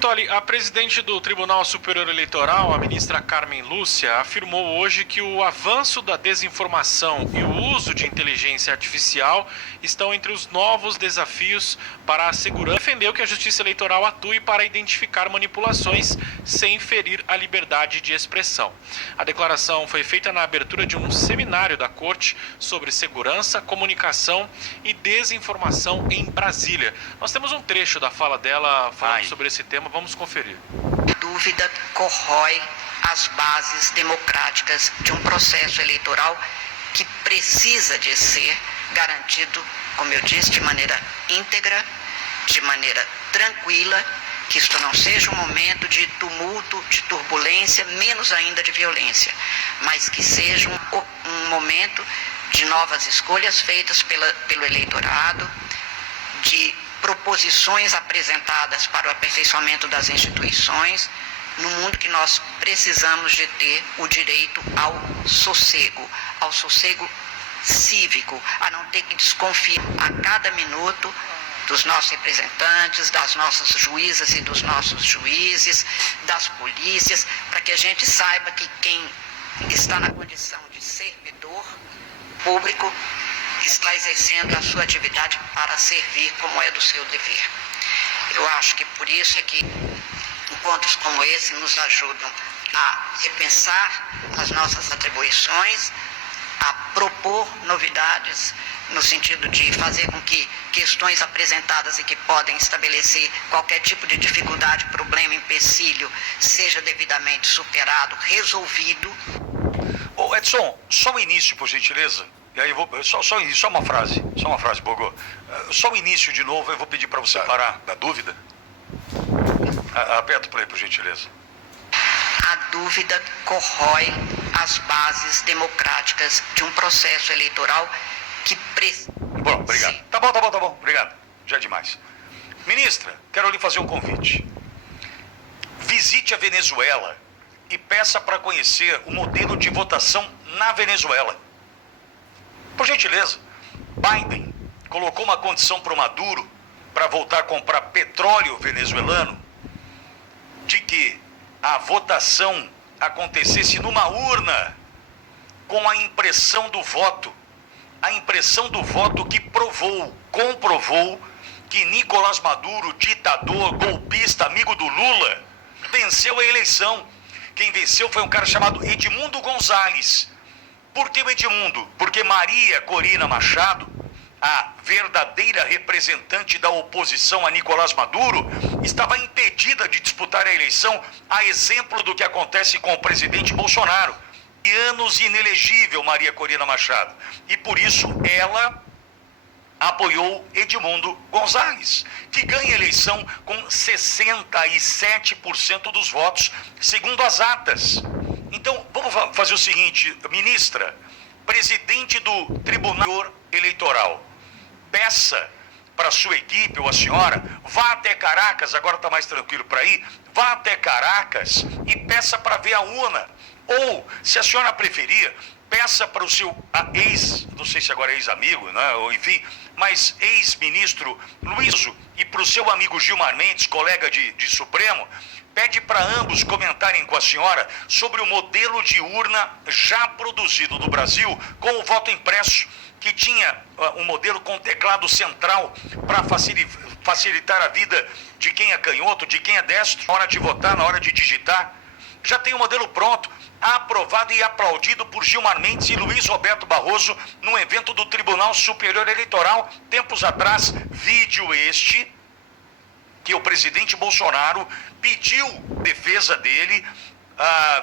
Bertolli, a presidente do Tribunal Superior Eleitoral, a ministra Carmen Lúcia, afirmou hoje que o avanço da desinformação e o uso de inteligência artificial estão entre os novos desafios para a segurança. Defendeu que a Justiça Eleitoral atue para identificar manipulações sem ferir a liberdade de expressão. A declaração foi feita na abertura de um seminário da Corte sobre segurança, comunicação e desinformação em Brasília. Nós temos um trecho da fala dela falando sobre esse tema, vamos conferir. A dúvida corrói as bases democráticas de um processo eleitoral que precisa de ser garantido, como eu disse, de maneira íntegra, de maneira tranquila, que isto não seja um momento de tumulto, de turbulência, menos ainda de violência, mas que seja um momento de novas escolhas feitas pelo eleitorado, de proposições apresentadas para o aperfeiçoamento das instituições, no mundo que nós precisamos de ter o direito ao sossego cívico, a não ter que desconfiar a cada minuto dos nossos representantes, das nossas juízas e dos nossos juízes, das polícias, para que a gente saiba que quem está na condição de servidor público está exercendo a sua atividade para servir como é do seu dever. Eu acho que por isso é que encontros como esse nos ajudam a repensar as nossas atribuições, a propor novidades no sentido de fazer com que questões apresentadas e que podem estabelecer qualquer tipo de dificuldade, problema, empecilho, seja devidamente superado, resolvido. Ô Edson, só o início, por gentileza. E aí eu vou, só uma frase, Bogô. Só o início de novo, eu vou pedir para você parar da dúvida. Aperta o play, por gentileza. A dúvida corrói as bases democráticas de um processo eleitoral que precisa... Bom, obrigado. Tá bom, obrigado. Já é demais. Ministra, quero lhe fazer um convite. Visite a Venezuela e peça para conhecer o modelo de votação na Venezuela. Por gentileza, Biden colocou uma condição para o Maduro para voltar a comprar petróleo venezuelano, de que a votação acontecesse numa urna com a impressão do voto. A impressão do voto que comprovou que Nicolás Maduro, ditador, golpista, amigo do Lula, venceu a eleição. Quem venceu foi um cara chamado Edmundo Gonzalez. Por que o Edmundo? Porque Maria Corina Machado, a verdadeira representante da oposição a Nicolás Maduro, estava impedida de disputar a eleição, a exemplo do que acontece com o presidente Bolsonaro. E anos inelegível Maria Corina Machado. E por isso ela apoiou Edmundo Gonzalez, que ganha a eleição com 67% dos votos, segundo as atas. Então, vamos fazer o seguinte, ministra, presidente do Tribunal Eleitoral, peça para a sua equipe, ou a senhora, vá até Caracas, agora está mais tranquilo para ir, vá até Caracas e peça para ver a urna. Ou, se a senhora preferir, peça para o seu não sei se agora é ex-amigo, né? Ou enfim, mas ex-ministro Luizo e para o seu amigo Gilmar Mendes, colega de Supremo, pede para ambos comentarem com a senhora sobre o modelo de urna já produzido no Brasil com o voto impresso, que tinha um modelo com teclado central para facilitar a vida de quem é canhoto, de quem é destro, na hora de votar, na hora de digitar. Já tem o modelo pronto, aprovado e aplaudido por Gilmar Mendes e Luiz Roberto Barroso num evento do Tribunal Superior Eleitoral, tempos atrás. Vídeo este que o presidente Bolsonaro pediu defesa dele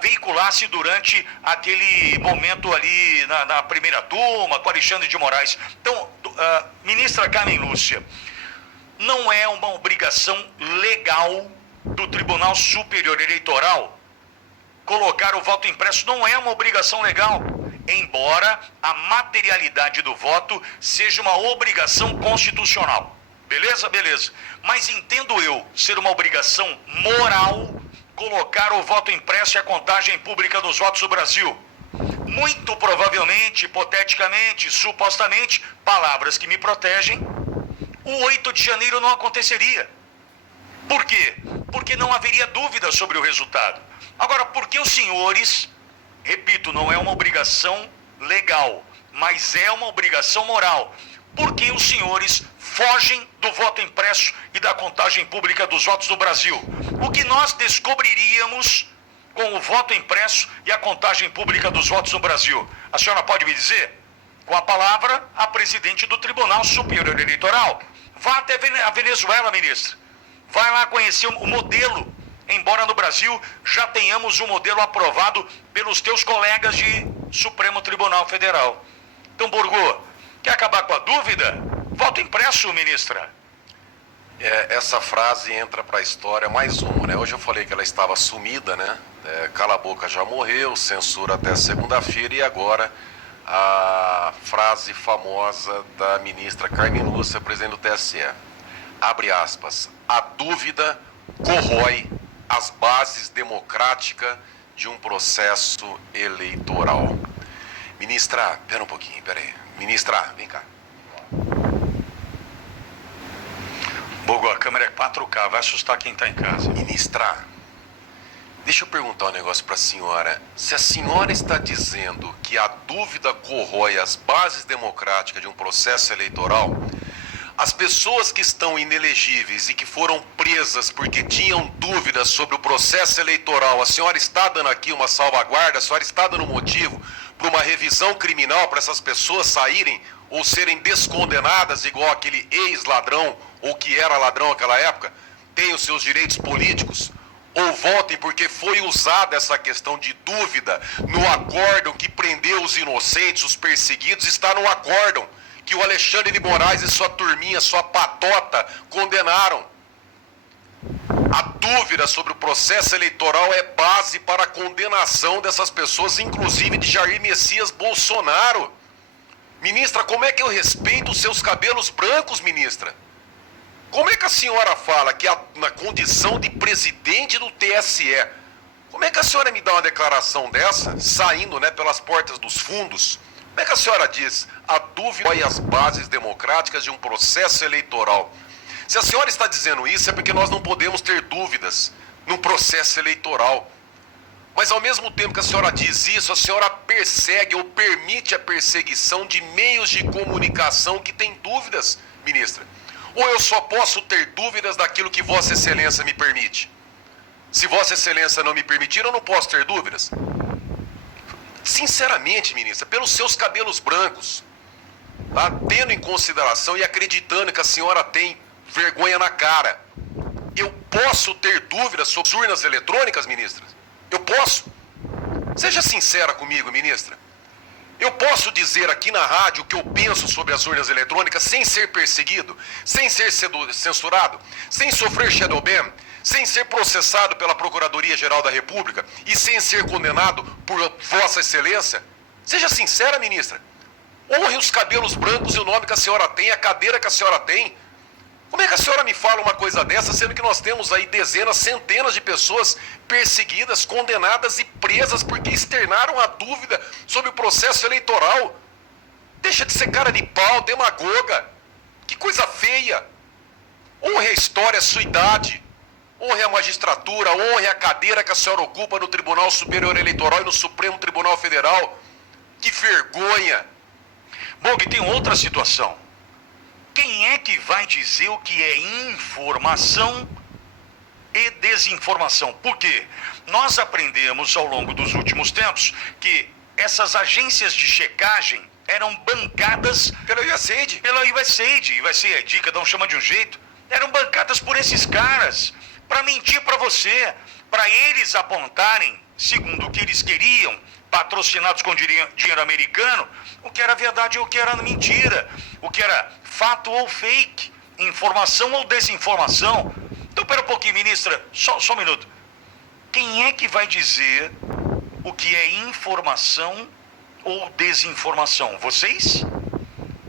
veiculasse durante aquele momento ali na primeira turma com Alexandre de Moraes. Então, ministra Carmen Lúcia, não é uma obrigação legal do Tribunal Superior Eleitoral colocar o voto impresso, não é uma obrigação legal, embora a materialidade do voto seja uma obrigação constitucional. Beleza? Beleza. Mas entendo eu ser uma obrigação moral colocar o voto impresso e a contagem pública dos votos do Brasil. Muito provavelmente, hipoteticamente, supostamente, palavras que me protegem, o 8 de janeiro não aconteceria. Por quê? Porque não haveria dúvida sobre o resultado. Agora, por que os senhores, repito, não é uma obrigação legal, mas é uma obrigação moral, por que os senhores fogem do voto impresso e da contagem pública dos votos no Brasil? O que nós descobriríamos com o voto impresso e a contagem pública dos votos no Brasil? A senhora pode me dizer? Com a palavra, a presidente do Tribunal Superior Eleitoral. Vá até a Venezuela, ministra. Vai lá conhecer o modelo, embora no Brasil já tenhamos um modelo aprovado pelos teus colegas de Supremo Tribunal Federal. Então, Borgo, quer acabar com a dúvida? Voto impresso, ministra. Essa frase entra para a história, mais uma, né? Hoje eu falei que ela estava sumida, né? Cala a boca já morreu, censura até segunda-feira, e agora a frase famosa da ministra Carmen Lúcia, presidente do TSE. Abre aspas, a dúvida corrói as bases democráticas de um processo eleitoral. Ministra, pera um pouquinho, pera aí. Ministra, vem cá. Bogo, a câmera é 4K, vai assustar quem está em casa. Ministra, deixa eu perguntar um negócio para a senhora. Se a senhora está dizendo que a dúvida corrói as bases democráticas de um processo eleitoral, as pessoas que estão inelegíveis e que foram presas porque tinham dúvidas sobre o processo eleitoral, a senhora está dando aqui uma salvaguarda, a senhora está dando motivo para uma revisão criminal para essas pessoas saírem ou serem descondenadas igual aquele ex-ladrão ou que era ladrão naquela época, tenham os seus direitos políticos? Ou votem porque foi usada essa questão de dúvida no acórdão que prendeu os inocentes, os perseguidos, está no acórdão que o Alexandre de Moraes e sua turminha, sua patota, condenaram. A dúvida sobre o processo eleitoral é base para a condenação dessas pessoas, inclusive de Jair Messias Bolsonaro. Ministra, como é que eu respeito os seus cabelos brancos, ministra? Como é que a senhora fala que na condição de presidente do TSE, como é que a senhora me dá uma declaração dessa, saindo, né, pelas portas dos fundos? Como é que a senhora diz? A dúvida e as bases democráticas de um processo eleitoral. Se a senhora está dizendo isso, é porque nós não podemos ter dúvidas num processo eleitoral. Mas ao mesmo tempo que a senhora diz isso, a senhora persegue ou permite a perseguição de meios de comunicação que têm dúvidas, ministra. Ou eu só posso ter dúvidas daquilo que Vossa Excelência me permite? Se Vossa Excelência não me permitir, eu não posso ter dúvidas? Sinceramente, ministra, pelos seus cabelos brancos, tá? Tendo em consideração e acreditando que a senhora tem vergonha na cara, eu posso ter dúvidas sobre as urnas eletrônicas, ministra? Eu posso? Seja sincera comigo, ministra. Eu posso dizer aqui na rádio o que eu penso sobre as urnas eletrônicas sem ser perseguido, sem ser censurado, sem sofrer shadow ban, sem ser processado pela Procuradoria-Geral da República e sem ser condenado por Vossa Excelência? Seja sincera, ministra. Honre os cabelos brancos e o nome que a senhora tem, a cadeira que a senhora tem. Como é que a senhora me fala uma coisa dessa, sendo que nós temos aí dezenas, centenas de pessoas perseguidas, condenadas e presas porque externaram a dúvida sobre o processo eleitoral? Deixa de ser cara de pau, demagoga. Que coisa feia. Honre a história, a sua idade. Honre a magistratura, honre a cadeira que a senhora ocupa no Tribunal Superior Eleitoral e no Supremo Tribunal Federal. Que vergonha. Bom, e tem outra situação. Quem é que vai dizer o que é informação e desinformação? Por quê? Nós aprendemos ao longo dos últimos tempos que essas agências de checagem eram bancadas Pela USAID. pela USAID, USAID, cada um chama de um jeito, eram bancadas por esses caras para mentir para você, para eles apontarem, segundo o que eles queriam, patrocinados com dinheiro americano, o que era verdade e o que era mentira, o que era fato ou fake, informação ou desinformação. Então, pera um pouquinho, ministra, só um minuto. Quem é que vai dizer o que é informação ou desinformação? Vocês?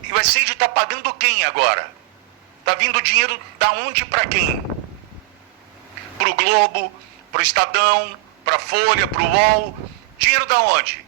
E o SEID está pagando quem agora? Está vindo dinheiro da onde para quem? Para o Globo, para o Estadão, para a Folha, para o UOL. Dinheiro da onde?